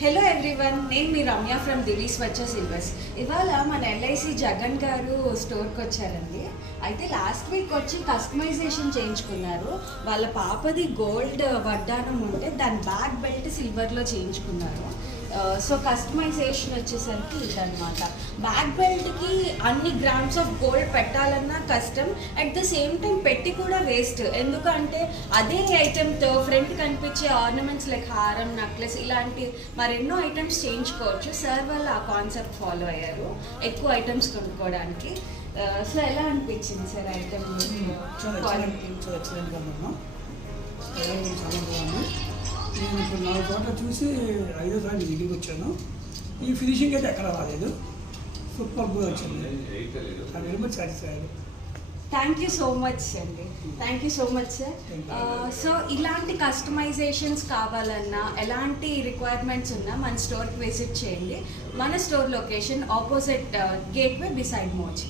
Hello everyone, నేను మీ Ramya from Divi Swachha silvers. ఇవాళ మన ఎల్ఐసి జగన్ గారు స్టోర్కి వచ్చారండి. అయితే లాస్ట్ వీక్ వచ్చి కస్టమైజేషన్ చేయించుకున్నారు. వాళ్ళ పాపది గోల్డ్ వడ్డానం ఉంటే దాని బ్యాక్ బెల్ట్ సిల్వర్లో చేయించుకున్నారు. సో కస్టమైజేషన్ వచ్చేసరికి ఇదనమాట. బ్యాక్ బెల్ట్కి అన్ని గ్రామ్స్ ఆఫ్ గోల్డ్ పెట్టాలన్నా కష్టం, అట్ ద సేమ్ టైం పెట్టి కూడా వేస్ట్. ఎందుకంటే అదే ఐటెంతో ఫ్రంట్ కనిపించే ఆర్నమెంట్స్ లైక్ హారం, నెక్లెస్ ఇలాంటి మరెన్నో ఐటమ్స్ చేయించుకోవచ్చు. సార్ వాళ్ళు ఆ కాన్సెప్ట్ ఫాలో అయ్యారు ఎక్కువ ఐటమ్స్ కొనుక్కోవడానికి. సో ఎలా అనిపించింది సార్ ఐటమ్ క్వాలిటీ? నేను ఇప్పుడు 4 చోట్ల చూసి 5వ సారి ఇంటికి వచ్చాను. ఈ ఫినిషింగ్ అయితే ఎక్కడ రాలేదు, సూపర్గా వచ్చింది. I very much satisfied. Thank you so much అండి. Thank you so much sir. So ఇలాంటి కస్టమైజేషన్స్ కావాలన్నా ఎలాంటి రిక్వైర్మెంట్స్ ఉన్నా మన స్టోర్కి విజిట్ చేయండి. మన store location opposite gateway beside మోచి.